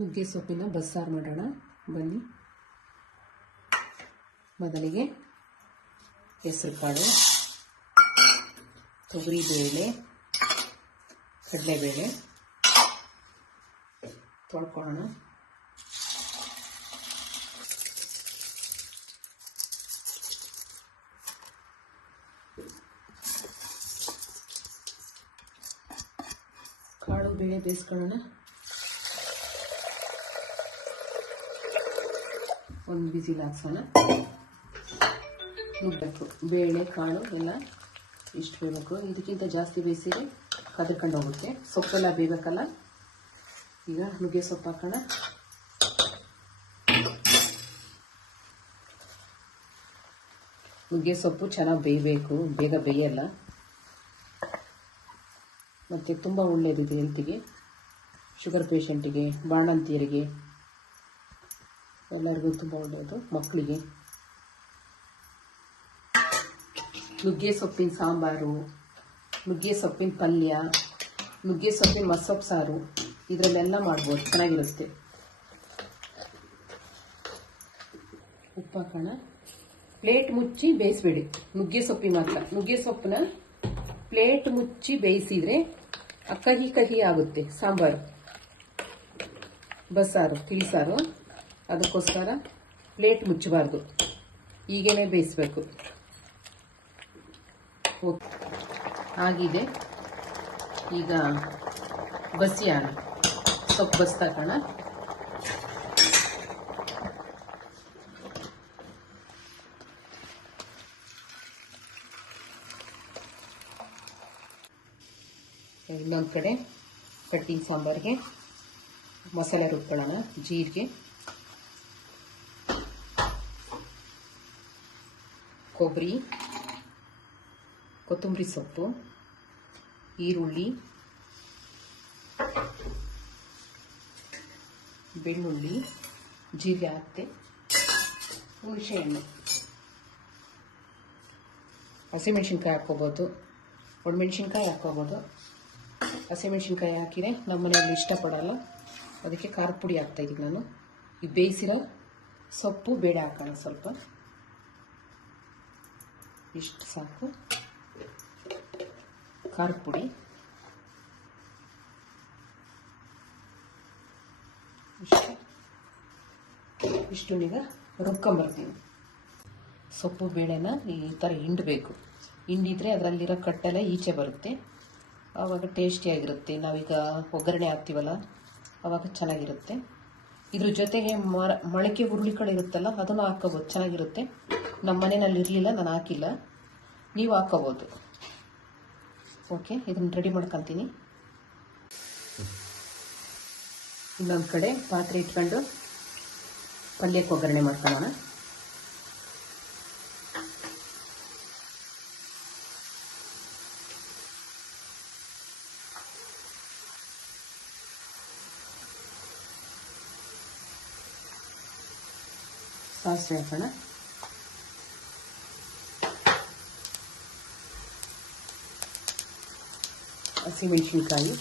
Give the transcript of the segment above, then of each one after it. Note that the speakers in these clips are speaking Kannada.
ನುಗ್ಗೆ ಸೊಪ್ಪಿನ ಬಸ್ಸಾರು ಮಾಡೋಣ ಬನ್ನಿ. ಮೊದಲಿಗೆ ಹೆಸರುಕಾಳು, ತೊಗರಿಬೇಳೆ, ಕಡಲೆಬೇಳೆ ತೊಳ್ಕೊಳ್ಳೋಣ. ಕಾಳು ಬೇಳೆ ಬೇಯಿಸ್ಕೊಳ್ಳೋಣ. ಒಂದು ಬಿಸಿಲು ಹಾಕ್ಸೋಣ. ನುಗ್ಗಬೇಕು, ಬೇಳೆ ಕಾಳು ಎಲ್ಲ ಇಷ್ಟು ಬೇಯಬೇಕು. ಇದಕ್ಕಿಂತ ಜಾಸ್ತಿ ಬೇಯಿಸಿದ್ರೆ ಕದರ್ಕೊಂಡು ಹೋಗುತ್ತೆ. ಸೊಪ್ಪೆಲ್ಲ ಬೇಯಬೇಕಲ್ಲ. ಈಗ ನುಗ್ಗೆ ಸೊಪ್ಪು ಹಾಕೋಣ. ನುಗ್ಗೆ ಸೊಪ್ಪು ಚೆನ್ನಾಗಿ ಬೇಯಬೇಕು, ಬೇಗ ಬೇಯಲ್ಲ. ಮತ್ತು ತುಂಬ ಒಳ್ಳೆಯದಿದೆ ಹೆಲ್ತಿಗೆ, ಶುಗರ್ ಪೇಷಂಟಿಗೆ, ಬಾಣಂತಿಯರಿಗೆ ಎಲ್ಲರಿಗೂ ತುಂಬ ಒಳ್ಳೆಯದು, ಮಕ್ಕಳಿಗೆ. ನುಗ್ಗೆ ಸೊಪ್ಪಿನ ಸಾಂಬಾರು, ನುಗ್ಗೆ ಸೊಪ್ಪಿನ ಪಲ್ಯ, ನುಗ್ಗೆ ಸೊಪ್ಪಿನ ಮಸೊಪ್ಪು ಸಾರು, ಇದರಲ್ಲೆಲ್ಲ ಮಾಡ್ಬೋದು, ಚೆನ್ನಾಗಿರುತ್ತೆ. ಉಪ್ಪು ಹಾಕೋಣ. ಪ್ಲೇಟ್ ಮುಚ್ಚಿ ಬೇಯಿಸ್ಬೇಡಿ, ನುಗ್ಗೆ ಸೊಪ್ಪಿನ ಮಾತ್ರ. ನುಗ್ಗೆ ಸೊಪ್ಪನ್ನ ಪ್ಲೇಟ್ ಮುಚ್ಚಿ ಬೇಯಿಸಿದರೆ ಕಹಿ ಕಹಿ ಆಗುತ್ತೆ ಸಾಂಬಾರು, ಬಸ್ಸಾರು, ತಿಳಿಸಾರು. ಅದಕ್ಕೋಸ್ಕರ ಪ್ಲೇಟ್ ಮುಚ್ಚಬಾರ್ದು, ಹೀಗೇನೆ ಬೇಯಿಸ್ಬೇಕು. ಆಗಿದೆ, ಈಗ ಬಸಿಯೋಣ. ಸೊಪ್ಪು ಬಸ್ತಾಕೋಣ. ಇನ್ನೊಂದು ಕಡೆ ಕಟ್ಟಿನ ಸಾಂಬಾರಿಗೆ ಮಸಾಲೆ ರುಬ್ಕೊಳ್ಳೋಣ. ಜೀರಿಗೆ, ಕೊಬ್ಬರಿ, ಕೊತ್ತಂಬರಿ ಸೊಪ್ಪು, ಈರುಳ್ಳಿ, ಬೆಳ್ಳುಳ್ಳಿ, ಜೀರಿಗೆ ಹಾಕ್ತೆ, ಹುಣಸೆ ಹಣ್ಣು, ಹಸಿಮೆಣಸಿನ್ಕಾಯಿ ಹಾಕ್ಕೋಬೋದು, ಒಣಮೆಣಸಿನ್ಕಾಯಿ ಹಾಕ್ಕೋಬೋದು. ಹಸಿಮೆಣಸಿನ್ಕಾಯಿ ಹಾಕಿದರೆ ನಮ್ಮ ಮನೆಯಲ್ಲಿ ಇಷ್ಟಪಡಲ್ಲ, ಅದಕ್ಕೆ ಖಾರದ ಪುಡಿ ಹಾಕ್ತಾಯಿದ್ದೀನಿ ನಾನು. ಈ ಬೇಯಿಸಿರೋ ಸೊಪ್ಪು ಬೇಳೆ ಹಾಕೋಣ ಸ್ವಲ್ಪ, ಇಷ್ಟು ಸಾಕು. ಖಾರದ ಪುಡಿ ಇಷ್ಟು ಈಗ ರುಬ್ಕೊಂಬರ್ತೀನಿ. ಸೊಪ್ಪು ಬೇಳೆನ ಈ ಥರ ಹಿಂಡಬೇಕು. ಹಿಂಡಿದ್ರೆ ಅದರಲ್ಲಿರೋ ಕಟ್ಟೆಲ್ಲ ಈಚೆ ಬರುತ್ತೆ, ಆವಾಗ ಟೇಸ್ಟಿಯಾಗಿರುತ್ತೆ. ನಾವೀಗ ಒಗ್ಗರಣೆ ಹಾಕ್ತೀವಲ್ಲ ಆವಾಗ ಚೆನ್ನಾಗಿರುತ್ತೆ. ಇದ್ರ ಜೊತೆಗೆ ಮೊಳಕೆ ಹುರುಳಿಕಾಳು ಇರುತ್ತಲ್ಲ, ಅದನ್ನು ಹಾಕ್ಕೋಬೋದು, ಚೆನ್ನಾಗಿರುತ್ತೆ. ನಮ್ಮ ಮನೆಯಲ್ಲಿ ಇರಲಿಲ್ಲ, ನಾನು ಹಾಕಿಲ್ಲ, ನೀವು ಹಾಕ್ಕೋಬೋದು. ಓಕೆ, ಇದನ್ನು ರೆಡಿ ಮಾಡ್ಕೊತೀನಿ. ಇನ್ನೊಂದು ಕಡೆ ಪಾತ್ರೆ ಇಟ್ಕೊಂಡು ಪಲ್ಯಕ್ಕೆ ಒಗ್ಗರಣೆ ಮಾಡ್ಕೊಳ್ಳೋಣ. ಸಾಸಿವೆ ಹಾಕೋಣ. ಹಸಿಮೆಣಸಿನ್ಕಾಯಿ,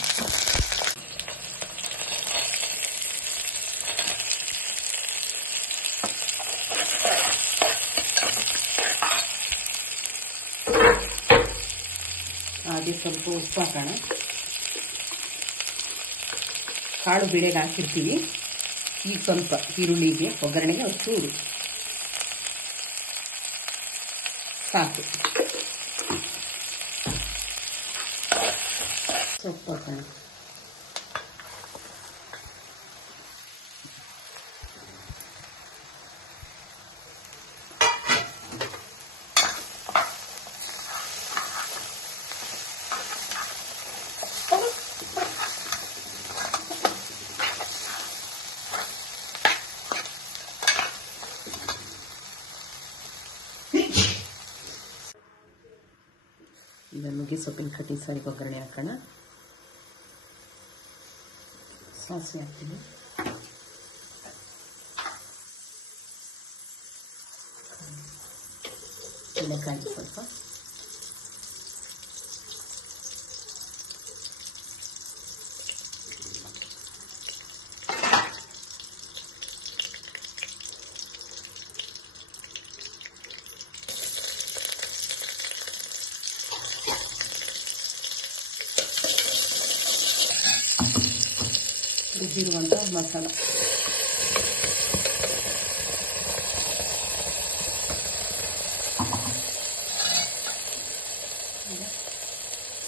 ಅದೇ ಸ್ವಲ್ಪ ಉಪ್ಪು ಹಾಕೋಣ. ಕಾಳು ಬೇಳೆಗೆ ಹಾಕಿರ್ತೀವಿ, ಈಗ ಸ್ವಲ್ಪ ಈರುಳ್ಳಿಗೆ ಒಗ್ಗರಣೆಗೆ ಚೂರು ಸಾಕು. ಸೊಪ್ಪು ಹಾಕೋಣ. ಈಗ ನುಗ್ಗೆ ಸೊಪ್ಪಿನ ಕಟ್ಟಿ ಸಾರಿಗೆ ಒಗ್ಗರಣೆ ಹಾಕೋಣ. ಸಾಸಿವೆ ಹಾಕ್ತೀನಿ, ಎಣ್ಣೆಕಾಯಿ ಸ್ವಲ್ಪ, ರುಬ್ಬಿರುವಂಥ ಮಸಾಲ.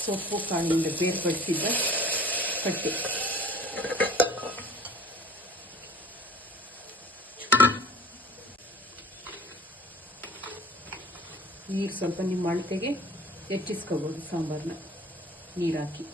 ಸೊಪ್ಪು ಕಾಳಿಂದ ಬೇರ್ಪಡಿಸಿದ್ದ ಕಟ್ಟೆ. ನೀರು ಸ್ವಲ್ಪ ನಿಮ್ಮ ಅಳತೆಗೆ ಹೆಚ್ಚಿಸ್ಕೋಬೋದು. ಸಾಂಬಾರನ್ನ ನೀರು ಹಾಕಿ